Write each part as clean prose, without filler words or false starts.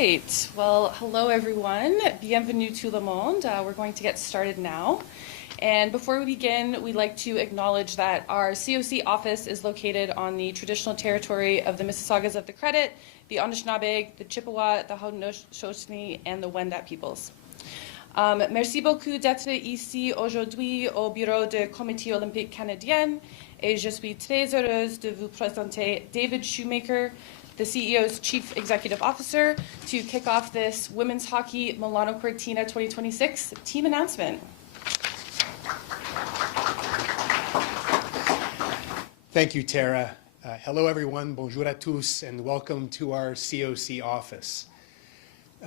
right. Well, hello everyone. Bienvenue tout le monde. We're going to get started now. And before we begin, we'd like to acknowledge that our COC office is located on the traditional territory of the Mississaugas of the Credit, the Anishinaabe, the Chippewa, the Haudenosaunee, and the Wendat peoples. Merci beaucoup d'être ici aujourd'hui au bureau du Comité olympique canadien, et je suis très heureuse de vous présenter David Shoemaker, the CEO's Chief Executive Officer, to kick off this Women's Hockey Milano Cortina 2026 team announcement. Thank you, Tara. Hello, everyone. Bonjour à tous, and welcome to our COC office.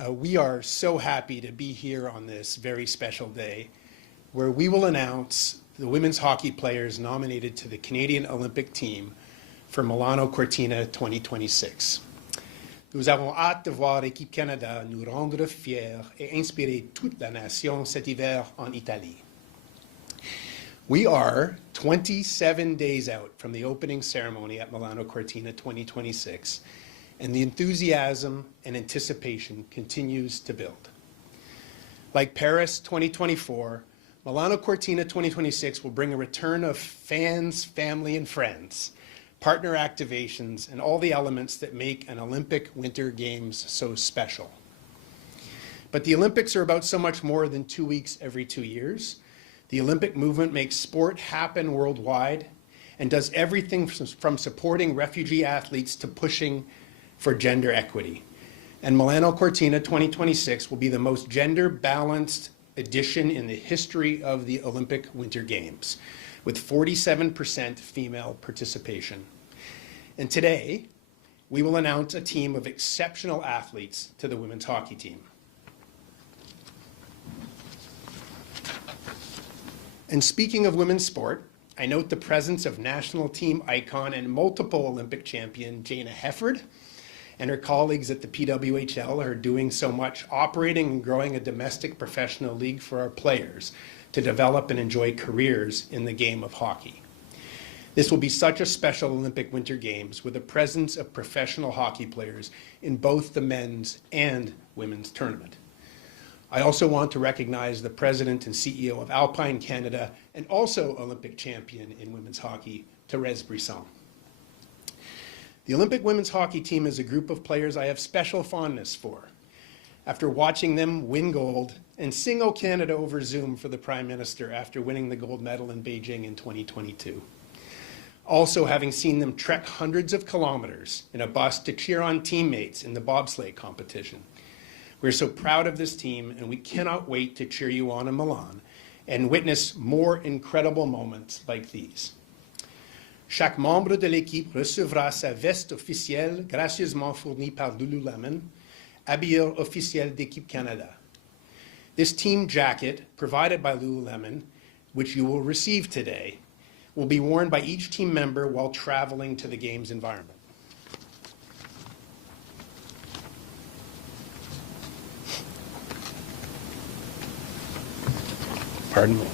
We are so happy to be here on this very special day, where we will announce the women's hockey players nominated to the Canadian Olympic team for Milano Cortina 2026. Nous avons hâte de voir l'équipe Canada nous rendre fiers et inspirer toute la nation cet hiver en Italie. We are 27 days out from the opening ceremony at Milano Cortina 2026, and the enthusiasm and anticipation continues to build. Like Paris 2024, Milano Cortina 2026 will bring a return of fans, family, and friends, partner activations, and all the elements that make an Olympic Winter Games so special. But the Olympics are about so much more than 2 weeks every 2 years. The Olympic movement makes sport happen worldwide and does everything from supporting refugee athletes to pushing for gender equity. And Milano Cortina 2026 will be the most gender-balanced edition in the history of the Olympic Winter Games, with 47% female participation. And today, we will announce a team of exceptional athletes to the women's hockey team. And speaking of women's sport, I note the presence of national team icon and multiple Olympic champion Jana Hefford and her colleagues at the PWHL are doing so much, operating and growing a domestic professional league for our players to develop and enjoy careers in the game of hockey. This will be such a special Olympic Winter Games with a presence of professional hockey players in both the men's and women's tournament. I also want to recognize the President and CEO of Alpine Canada and also Olympic champion in women's hockey, Thérèse Brisson. The Olympic women's hockey team is a group of players I have special fondness for. After watching them win gold and sing "O Canada" over Zoom for the Prime Minister after winning the gold medal in Beijing in 2022. Also having seen them trek hundreds of kilometers in a bus to cheer on teammates in the bobsleigh competition. We're so proud of this team, and we cannot wait to cheer you on in Milan and witness more incredible moments like these. Chaque membre de l'équipe recevra sa veste officielle gracieusement fournie par Lululemon, habilleur officiel d'Équipe Canada. This team jacket, provided by Lululemon, which you will receive today, will be worn by each team member while traveling to the games environment. Pardon me.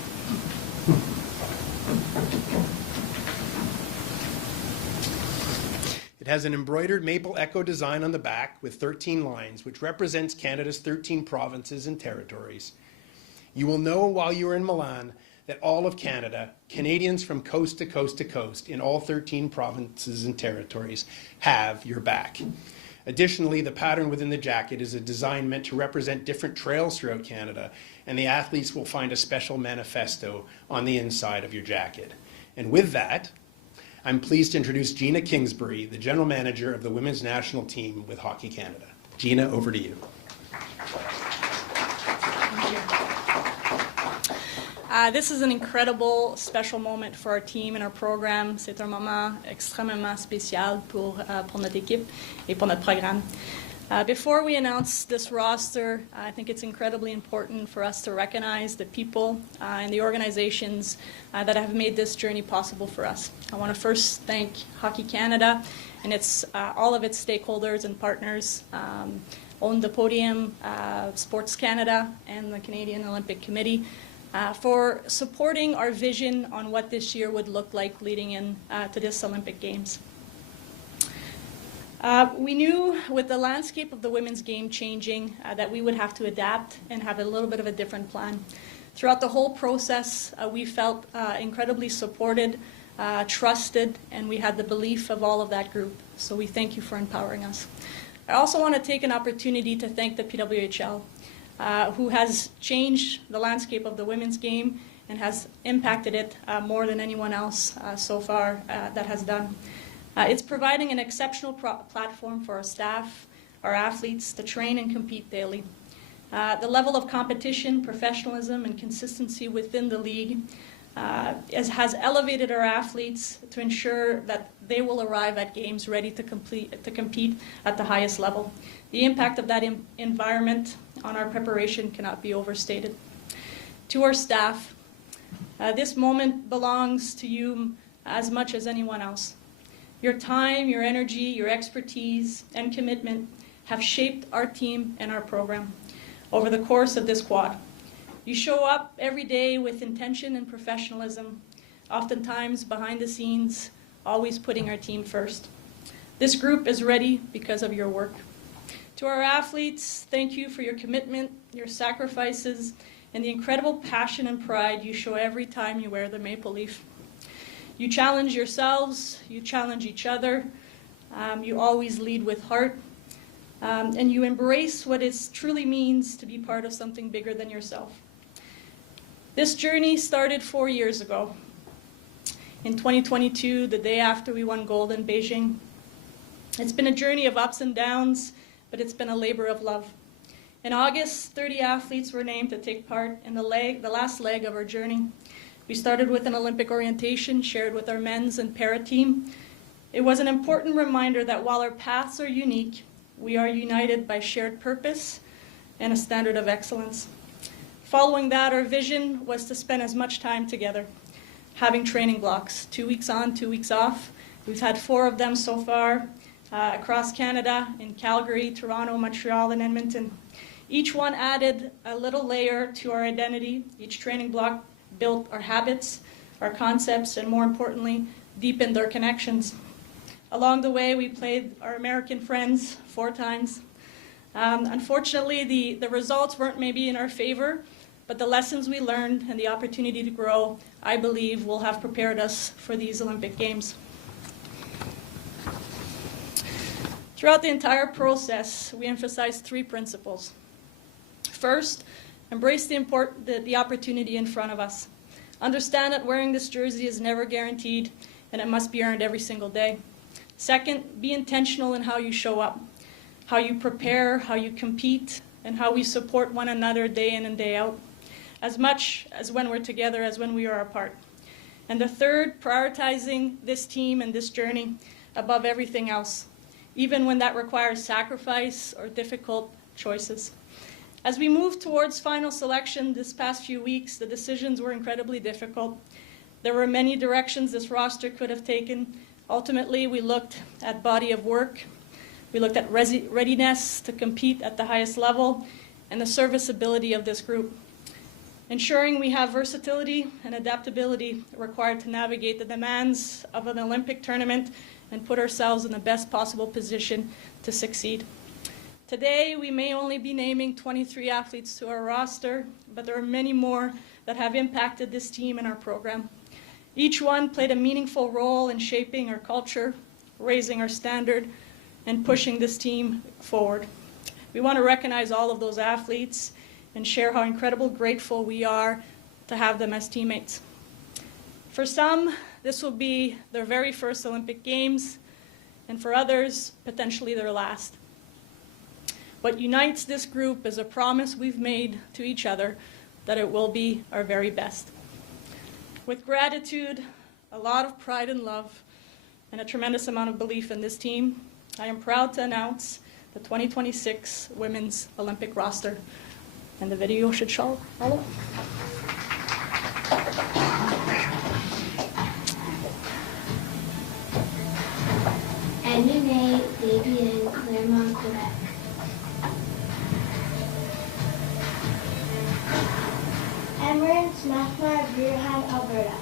It has an embroidered maple echo design on the back with 13 lines, which represents Canada's 13 provinces and territories. You will know while you are in Milan that all of Canada, Canadians from coast to coast to coast in all 13 provinces and territories, have your back. Additionally, the pattern within the jacket is a design meant to represent different trails throughout Canada, and the athletes will find a special manifesto on the inside of your jacket. And with that, I'm pleased to introduce Gina Kingsbury, the General Manager of the Women's National Team with Hockey Canada. Gina, over to you. This is an incredible, special moment for our team and our program. C'est un moment extrêmement spécial pour notre équipe et pour notre programme. Before we announce this roster, I think it's incredibly important for us to recognize the people and the organizations that have made this journey possible for us. I want to first thank Hockey Canada and all of its stakeholders and partners, On the Podium, Sports Canada, and the Canadian Olympic Committee, for supporting our vision on what this year would look like leading in to this Olympic Games. We knew with the landscape of the women's game changing that we would have to adapt and have a little bit of a different plan. Throughout the whole process, we felt incredibly supported, trusted, and we had the belief of all of that group. So we thank you for empowering us. I also want to take an opportunity to thank the PWHL, who has changed the landscape of the women's game and has impacted it more than anyone else so far that has done. It's providing an exceptional platform for our staff, our athletes to train and compete daily. The level of competition, professionalism, and consistency within the league has elevated our athletes to ensure that they will arrive at games ready to compete at the highest level. The impact of that environment on our preparation cannot be overstated. To our staff, this moment belongs to you as much as anyone else. Your time, your energy, your expertise, and commitment have shaped our team and our program over the course of this quad. You show up every day with intention and professionalism, oftentimes behind the scenes, always putting our team first. This group is ready because of your work. To our athletes, thank you for your commitment, your sacrifices, and the incredible passion and pride you show every time you wear the maple leaf. You challenge yourselves, you challenge each other, you always lead with heart, and you embrace what it truly means to be part of something bigger than yourself. This journey started 4 years ago, in 2022, the day after we won gold in Beijing. It's been a journey of ups and downs, but it's been a labor of love. In August, 30 athletes were named to take part in the last leg of our journey. We started with an Olympic orientation shared with our men's and para team. It was an important reminder that while our paths are unique, we are united by shared purpose and a standard of excellence. Following that, our vision was to spend as much time together, having training blocks, 2 weeks on, 2 weeks off. We've had 4 of them so far across Canada, in Calgary, Toronto, Montreal, and Edmonton. Each one added a little layer to our identity. Each training block built our habits, our concepts, and more importantly, deepened our connections. Along the way, we played our American friends 4 times. Unfortunately, the results weren't maybe in our favor, but the lessons we learned and the opportunity to grow, I believe, will have prepared us for these Olympic Games. Throughout the entire process, we emphasized 3 principles. First, embrace the opportunity in front of us. Understand that wearing this jersey is never guaranteed, and it must be earned every single day. Second, be intentional in how you show up, how you prepare, how you compete, and how we support one another day in and day out, as much as when we're together as when we are apart. And the third, prioritizing this team and this journey above everything else, even when that requires sacrifice or difficult choices. As we moved towards final selection this past few weeks, the decisions were incredibly difficult. There were many directions this roster could have taken. Ultimately, we looked at body of work, we looked at readiness to compete at the highest level, and the serviceability of this group. Ensuring we have versatility and adaptability required to navigate the demands of an Olympic tournament and put ourselves in the best possible position to succeed. Today, we may only be naming 23 athletes to our roster, but there are many more that have impacted this team and our program. Each one played a meaningful role in shaping our culture, raising our standard, and pushing this team forward. We want to recognize all of those athletes and share how incredibly grateful we are to have them as teammates. For some, this will be their very first Olympic Games, and for others, potentially their last. What unites this group is a promise we've made to each other that it will be our very best. With gratitude, a lot of pride and love, and a tremendous amount of belief in this team, I am proud to announce the 2026 Women's Olympic roster. And the video should show. Hello. Année début in Claremont, Quebec. Emirates Mahmoud Burhan, Alberta.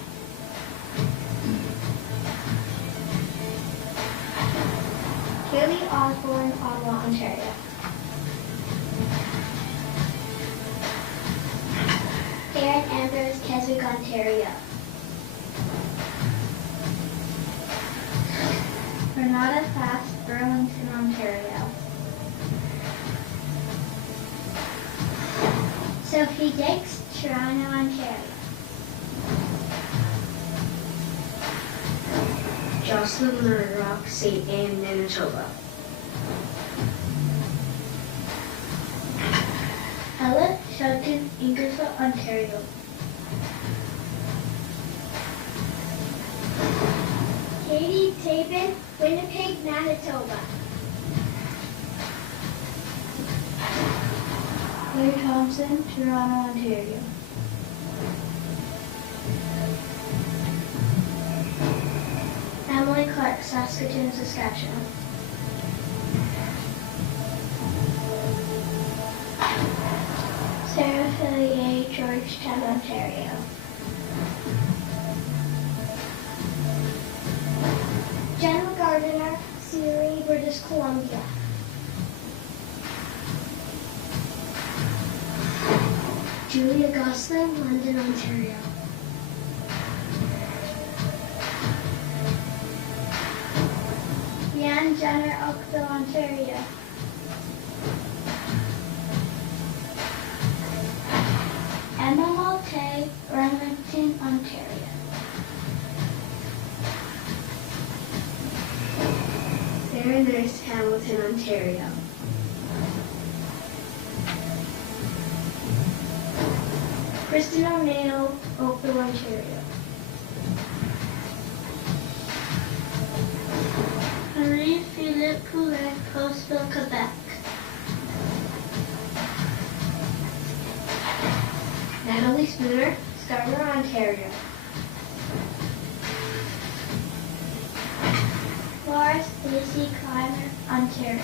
Kaylee Osborne, Ottawa, Ontario. Aaron Ambrose, Keswick, Ontario. Renata Fast, Burlington, Ontario. Sophie Dix, Toronto, Ontario. Jocelyn Murdoch, St. Anne, Manitoba. Ella Shelton, Ingersoll, Ontario. Katie Tabin, Winnipeg, Manitoba. Claire Thompson, Toronto, Ontario. Emily Clark, Saskatoon, Saskatchewan. Sarah Fillier, Georgetown, Ontario. Jenna Gardiner, Surrey, British Columbia. Julia Gosling, London, Ontario. Leanne Jenner, Oakville, Ontario. Emma Malte, Remington, Ontario. Sarah Nurse, Hamilton, Ontario. Kristen O'Neill, Oakville, Ontario. Marie-Philippe Poulin, Postville, Quebec. Natalie Spooner, Scarborough, Ontario. Laura Stacey Clymer, Ontario.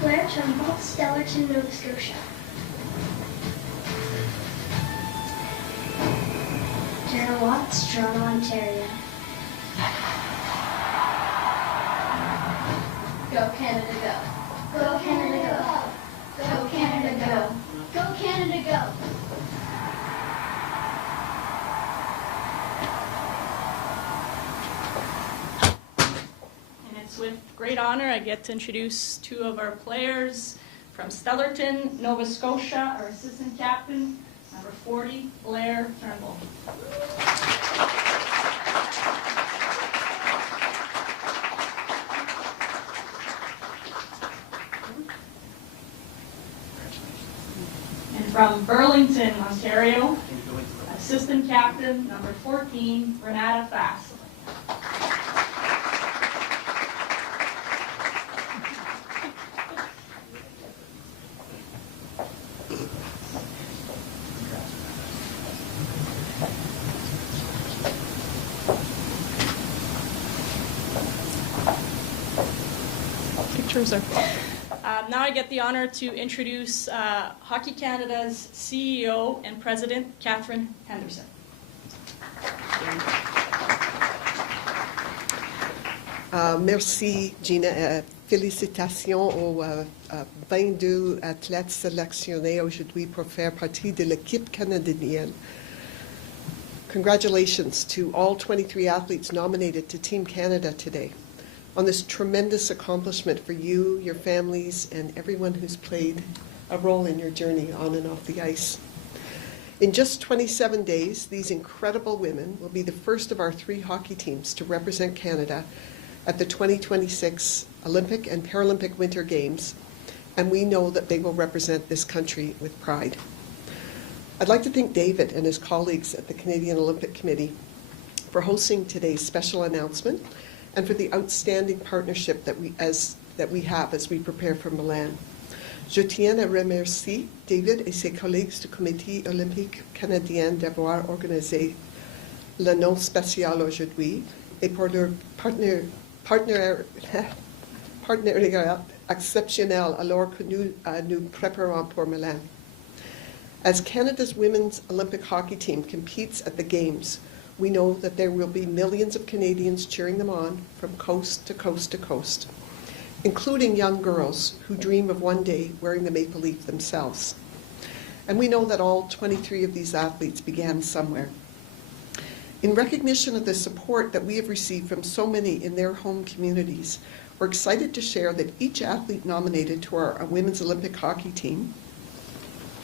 Blair Trumbull, Stellarton, Nova Scotia. Tara Watts, Toronto, Ontario. Go Canada, go. Go Canada, go. Go Canada, go. Go Canada, go. And it's with great honor I get to introduce two of our players from Stellarton, Nova Scotia, our assistant captain, number 40, Blair Turnbull. And from Burlington, Ontario, assistant captain, number 14, Renata Fast. Pictures are. Now I get the honor to introduce Hockey Canada's CEO and President, Catherine Henderson. Merci, Gina. Félicitations aux 22 athlètes sélectionnés aujourd'hui pour faire partie de l'équipe canadienne. Congratulations to all 23 athletes nominated to Team Canada today on this tremendous accomplishment for you, your families, and everyone who's played a role in your journey on and off the ice. In just 27 days, these incredible women will be the first of our 3 hockey teams to represent Canada at the 2026 Olympic and Paralympic Winter Games, and we know that they will represent this country with pride. I'd like to thank David and his colleagues at the Canadian Olympic Committee for hosting today's special announcement and for the outstanding partnership that we have as we prepare for Milan. Je tiens à remercier David et ses collègues du Comité olympique canadien d'avoir organisé l'annonce spéciale aujourd'hui et pour leur partenariat exceptionnel alors que nous préparons pour Milan. As Canada's women's Olympic hockey team competes at the Games, We know that there will be millions of Canadians cheering them on from coast to coast to coast, including young girls who dream of one day wearing the maple leaf themselves. And we know that all 23 of these athletes began somewhere. In recognition of the support that we have received from so many in their home communities, we're excited to share that each athlete nominated to our Women's Olympic Hockey team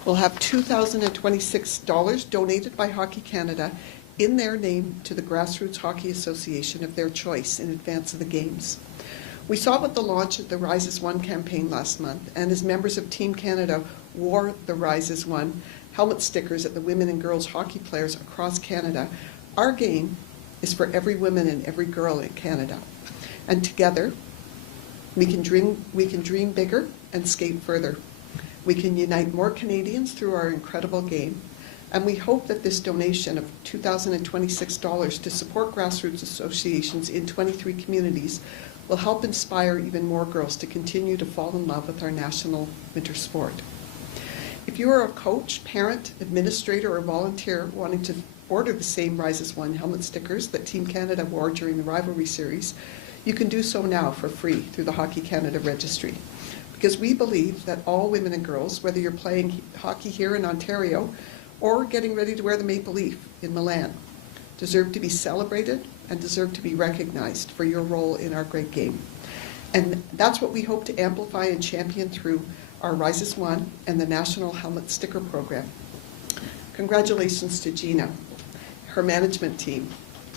will have $2,026 donated by Hockey Canada in their name to the Grassroots Hockey Association of their choice in advance of the Games. We saw with the launch of the Rise as One campaign last month, and as members of Team Canada wore the Rise as One helmet stickers at the women and girls hockey players across Canada, our game is for every woman and every girl in Canada. And together, we can dream bigger and skate further. We can unite more Canadians through our incredible game. And we hope that this donation of $2,026 to support grassroots associations in 23 communities will help inspire even more girls to continue to fall in love with our national winter sport. If you are a coach, parent, administrator, or volunteer wanting to order the same Rise as One helmet stickers that Team Canada wore during the rivalry series, you can do so now for free through the Hockey Canada registry. Because we believe that all women and girls, whether you're playing hockey here in Ontario or getting ready to wear the maple leaf in Milan, deserve to be celebrated and deserve to be recognized for your role in our great game. And that's what we hope to amplify and champion through our Rise as One and the National Helmet Sticker Program. Congratulations to Gina, her management team,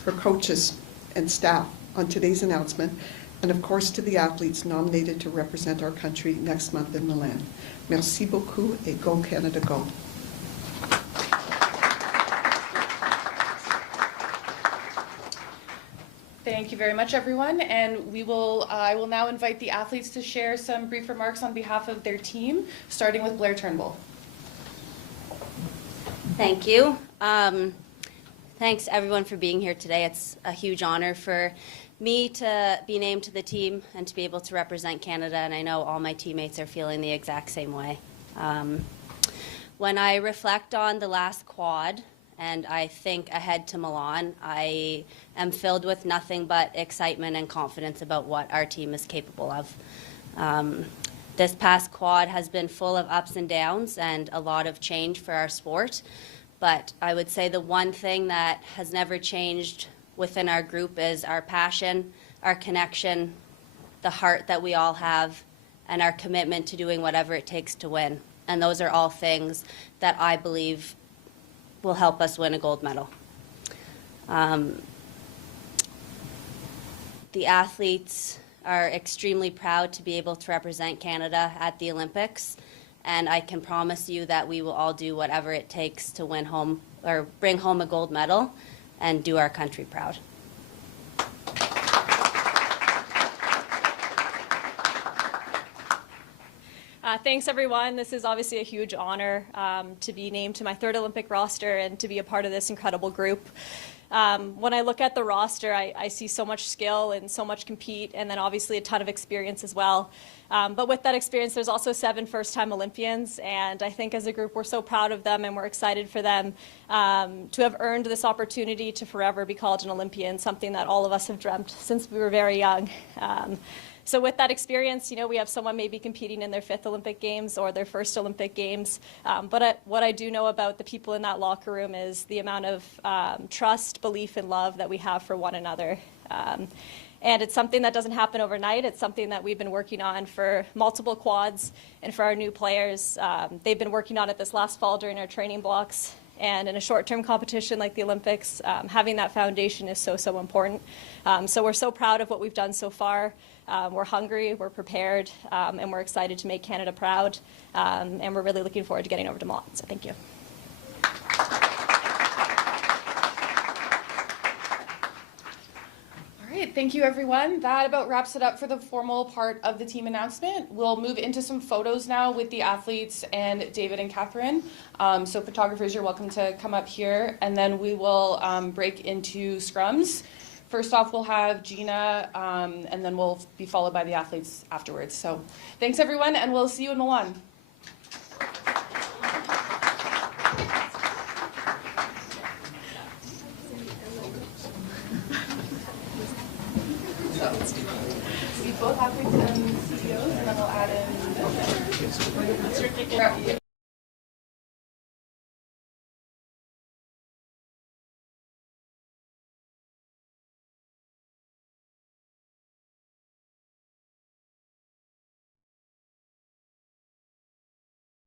her coaches and staff on today's announcement, and of course to the athletes nominated to represent our country next month in Milan. Merci beaucoup et go Canada go. Thank you very much, everyone. And I will now invite the athletes to share some brief remarks on behalf of their team, starting with Blair Turnbull. Thank you. Thanks everyone for being here today. It's a huge honor for me to be named to the team and to be able to represent Canada, and I know all my teammates are feeling the exact same way. When I reflect on the last quad and I think ahead to Milan, I am filled with nothing but excitement and confidence about what our team is capable of. This past quad has been full of ups and downs and a lot of change for our sport, but I would say the one thing that has never changed within our group is our passion, our connection, the heart that we all have, and our commitment to doing whatever it takes to win. And those are all things that I believe will help us win a gold medal. The athletes are extremely proud to be able to represent Canada at the Olympics, and I can promise you that we will all do whatever it takes to win home or bring home a gold medal and do our country proud. Thanks, everyone. This is obviously a huge honor to be named to my third Olympic roster and to be a part of this incredible group. When I look at the roster, I see so much skill and so much compete, and then obviously a ton of experience as well. But with that experience, there's also 7 first-time Olympians, and I think as a group we're so proud of them and we're excited for them to have earned this opportunity to forever be called an Olympian, something that all of us have dreamt since we were very young. So with that experience, you know, we have someone maybe competing in their 5th Olympic Games or their 1st Olympic Games. But what I do know about the people in that locker room is the amount of trust, belief, and love that we have for one another. And it's something that doesn't happen overnight. It's something that we've been working on for multiple quads, and for our new players, they've been working on it this last fall during our training blocks. And in a short-term competition like the Olympics, having that foundation is so, so important. So we're so proud of what we've done so far. We're hungry, we're prepared, and we're excited to make Canada proud. And we're really looking forward to getting over to Milan. So thank you. All right, thank you, everyone. That about wraps it up for the formal part of the team announcement. We'll move into some photos now with the athletes and David and Catherine. So photographers, you're welcome to come up here, and then we will break into scrums. First off, we'll have Gina, and then we'll be followed by the athletes afterwards. So thanks, everyone, and we'll see you in Milan. be both athletes and CEOs, and then we'll add in